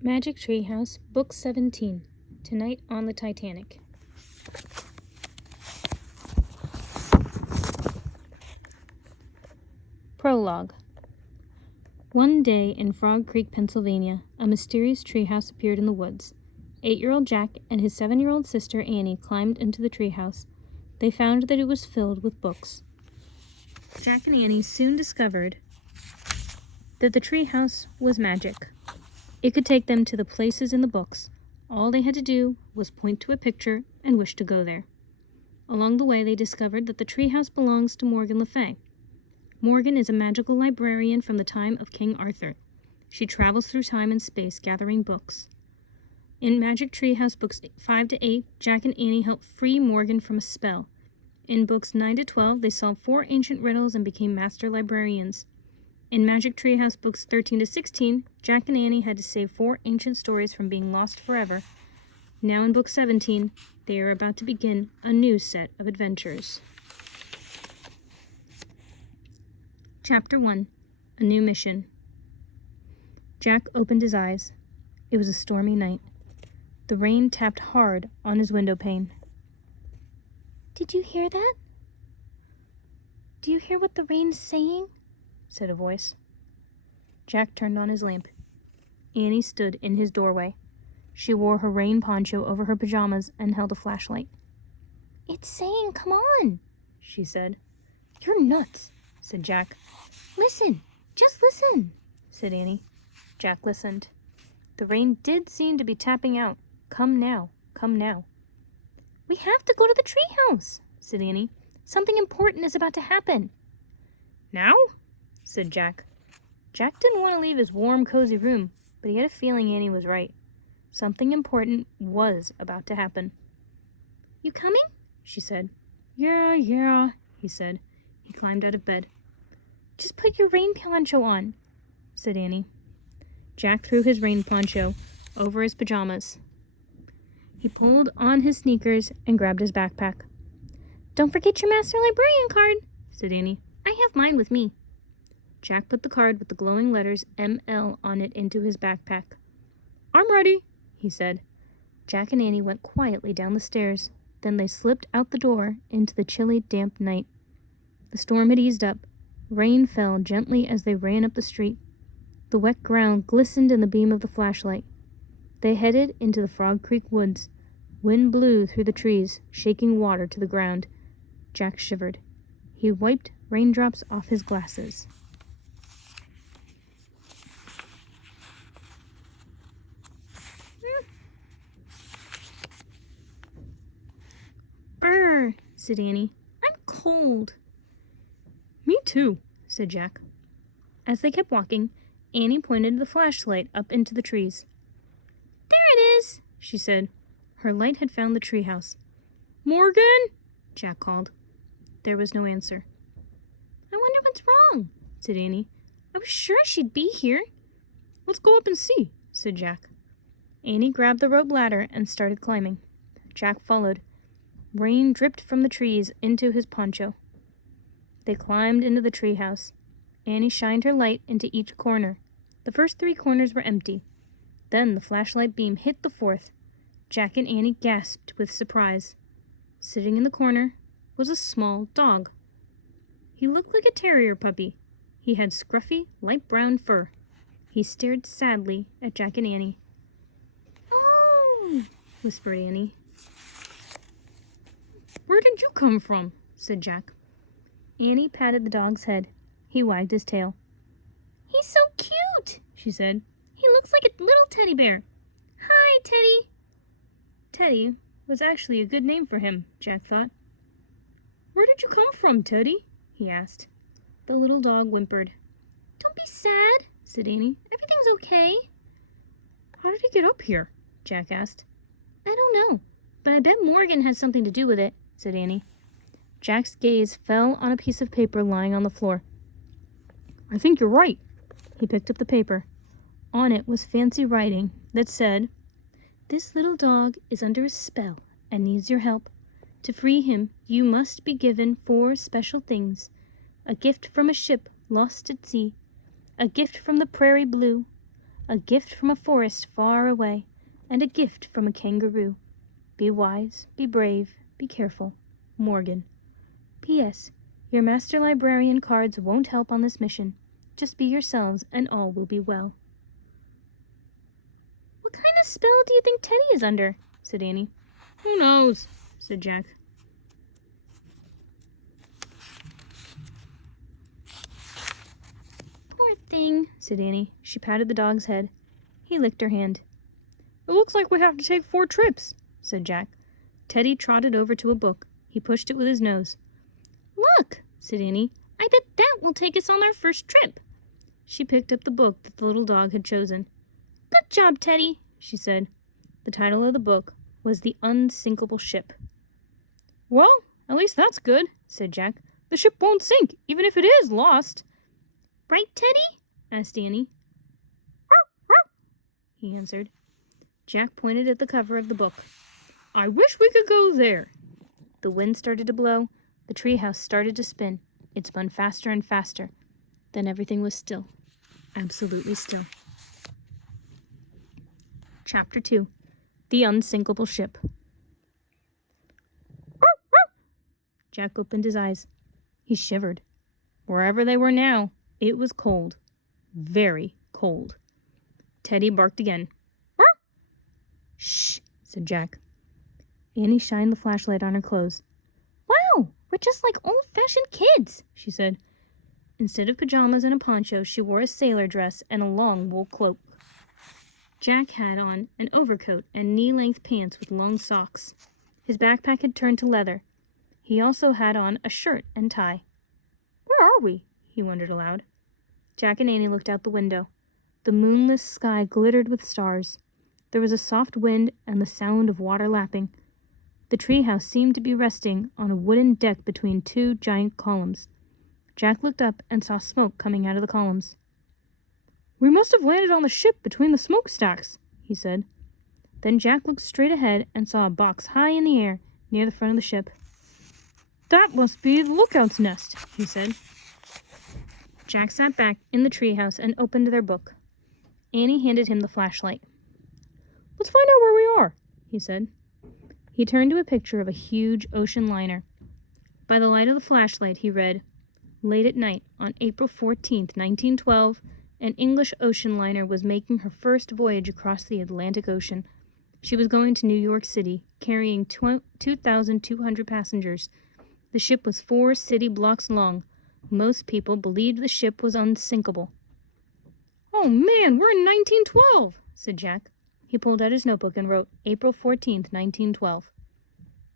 Magic Treehouse, Book 17, Tonight on the Titanic. Prologue. One day in Frog Creek, Pennsylvania, a mysterious treehouse appeared in the woods. 8-year-old Jack and his 7-year-old sister Annie climbed into the treehouse. They found that it was filled with books. Jack and Annie soon discovered that the treehouse was magic. It could take them to the places in the books. All they had to do was point to a picture and wish to go there. Along the way, they discovered that the treehouse belongs to Morgan Le Fay. Morgan is a magical librarian from the time of King Arthur. She travels through time and space gathering books. In Magic Treehouse Books 5 to 8, Jack and Annie help free Morgan from a spell. In Books 9 to 12, they solved 4 ancient riddles and became master librarians. In Magic Treehouse Books 13 to 16, Jack and Annie had to save 4 ancient stories from being lost forever. Now in Book 17, they are about to begin a new set of adventures. Chapter 1. A New Mission. Jack opened his eyes. It was a stormy night. The rain tapped hard on his window pane. "Did you hear that?" "Do you hear what the rain's saying?" said a voice. Jack turned on his lamp. Annie stood in his doorway. She wore her rain poncho over her pajamas and held a flashlight. "It's saying, come on," she said. "You're nuts," said Jack. "Listen, just listen," said Annie. Jack listened. The rain did seem to be tapping out. Come now, come now. "We have to go to the treehouse," said Annie. "Something important is about to happen." "Now?" said Jack. Jack didn't want to leave his warm, cozy room, but he had a feeling Annie was right. Something important was about to happen. "You coming?" she said. Yeah, he said. He climbed out of bed. "Just put your rain poncho on," said Annie. Jack threw his rain poncho over his pajamas. He pulled on his sneakers and grabbed his backpack. "Don't forget your master librarian card," said Annie. "I have mine with me." Jack put the card with the glowing letters ML on it into his backpack. "I'm ready," he said. Jack and Annie went quietly down the stairs. Then they slipped out the door into the chilly, damp night. The storm had eased up. Rain fell gently as they ran up the street. The wet ground glistened in the beam of the flashlight. They headed into the Frog Creek woods. Wind blew through the trees, shaking water to the ground. Jack shivered. He wiped raindrops off his glasses. "Brr," said Annie. "I'm cold." "Me too," said Jack. As they kept walking, Annie pointed the flashlight up into the trees. "There it is," she said. Her light had found the treehouse. "Morgan!" Jack called. There was no answer. "I wonder what's wrong," said Annie. "I was sure she'd be here." "Let's go up and see," said Jack. Annie grabbed the rope ladder and started climbing. Jack followed. Rain dripped from the trees into his poncho. They climbed into the treehouse. Annie shined her light into each corner. The first 3 corners were empty. Then the flashlight beam hit the 4th. Jack and Annie gasped with surprise. Sitting in the corner was a small dog. He looked like a terrier puppy. He had scruffy, light brown fur. He stared sadly at Jack and Annie. "Oh," whispered Annie. "Where did you come from?" said Jack. Annie patted the dog's head. He wagged his tail. "He's so cute," she said. "He looks like a little teddy bear. Hi, Teddy." Teddy was actually a good name for him, Jack thought. "Where did you come from, Teddy?" he asked. The little dog whimpered. "Don't be sad," said Annie. "Everything's okay." "How did he get up here?" Jack asked. "I don't know, but I bet Morgan has something to do with it," said Annie. Jack's gaze fell on a piece of paper lying on the floor. "I think you're right." He picked up the paper. On it was fancy writing that said, "This little dog is under a spell and needs your help. To free him, you must be given 4 special things. A gift from a ship lost at sea, a gift from the prairie blue, A gift from a forest far away, and a gift from a kangaroo. Be wise, be brave, be careful. Morgan. P.S. Your master librarian cards won't help on this mission. Just be yourselves and all will be well. What kind of spell do you think Teddy is under? Said Annie. Who knows? Said Jack. Poor thing, said Annie. She patted the dog's head. He licked her hand. It looks like we have to take 4 trips, said Jack. Teddy trotted over to a book. He pushed it with his nose. Look, said Annie. I bet that will take us on our first trip. She picked up the book that the little dog had chosen. Good job, Teddy, she said. The title of the book was The Unsinkable Ship. Well, at least that's good, said Jack. The ship won't sink, even if it is lost. Right, Teddy? Asked Annie. He answered. Jack pointed at the cover of the book. I wish we could go there. The wind started to blow. The treehouse started to spin. It spun faster and faster. Then everything was still. Absolutely still. Chapter 2. The Unsinkable Ship. Jack opened his eyes. He shivered. Wherever they were now, it was cold. Very cold. Teddy barked again. Shh, said Jack. Annie shined the flashlight on her clothes. Wow, we're just like old-fashioned kids, she said. Instead of pajamas and a poncho, she wore a sailor dress and a long wool cloak. Jack had on an overcoat and knee-length pants with long socks. His backpack had turned to leather. He also had on a shirt and tie. Where are we? He wondered aloud. Jack and Annie looked out the window. The moonless sky glittered with stars. There was a soft wind and the sound of water lapping. The treehouse seemed to be resting on a wooden deck between 2 giant columns. Jack looked up and saw smoke coming out of the columns. We must have landed on the ship between the smokestacks, he said. Then Jack looked straight ahead and saw a box high in the air near the front of the ship. That must be the lookout's nest, he said. Jack sat back in the treehouse and opened their book. Annie handed him the flashlight. Let's find out where we are, he said. He turned to a picture of a huge ocean liner. By the light of the flashlight, he read, Late at night, on April 14th, 1912, an English ocean liner was making her first voyage across the Atlantic Ocean. She was going to New York City, carrying 2,200 passengers. The ship was 4 city blocks long. Most people believed the ship was unsinkable. Oh man, we're in 1912, said Jack. He pulled out his notebook and wrote, April 14th, 1912.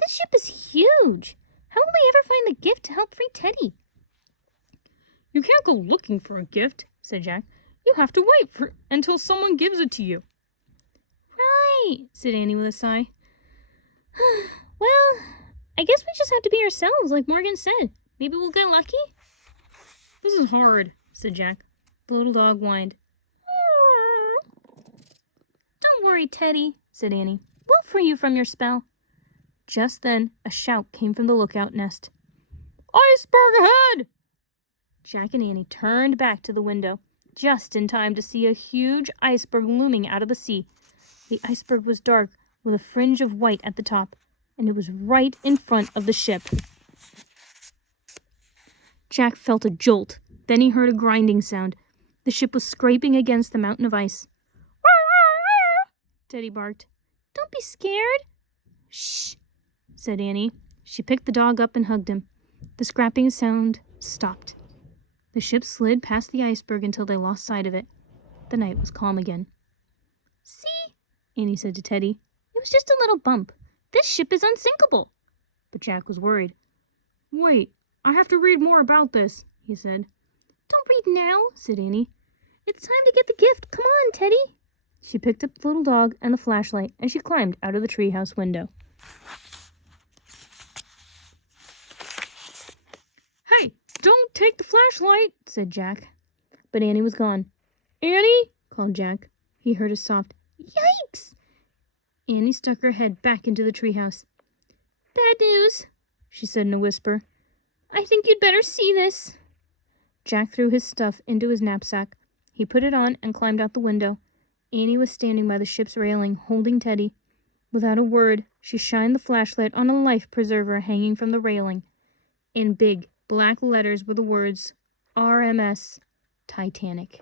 This ship is huge. How will we ever find the gift to help free Teddy? You can't go looking for a gift, said Jack. You have to wait until someone gives it to you. Right, said Annie with a sigh. Well, I guess we just have to be ourselves, like Morgan said. Maybe we'll get lucky? This is hard, said Jack. The little dog whined. Don't worry, Teddy, said Annie. We'll free you from your spell. Just then, a shout came from the lookout nest. Iceberg ahead! Jack and Annie turned back to the window, just in time to see a huge iceberg looming out of the sea. The iceberg was dark, with a fringe of white at the top, and it was right in front of the ship. Jack felt a jolt. Then he heard a grinding sound. The ship was scraping against the mountain of ice. Teddy barked. Don't be scared. Shh, said Annie. She picked the dog up and hugged him. The scrapping sound stopped. The ship slid past the iceberg until they lost sight of it. The night was calm again. See, Annie said to Teddy. It was just a little bump. This ship is unsinkable. But Jack was worried. Wait, I have to read more about this, he said. Don't read now, said Annie. It's time to get the gift. Come on, Teddy. She picked up the little dog and the flashlight, and she climbed out of the treehouse window. Hey, don't take the flashlight, said Jack. But Annie was gone. Annie, called Jack. He heard a soft, yikes! Annie stuck her head back into the treehouse. Bad news, she said in a whisper. I think you'd better see this. Jack threw his stuff into his knapsack. He put it on and climbed out the window. Annie was standing by the ship's railing, holding Teddy. Without a word, she shined the flashlight on a life preserver hanging from the railing. In big, black letters were the words, RMS Titanic.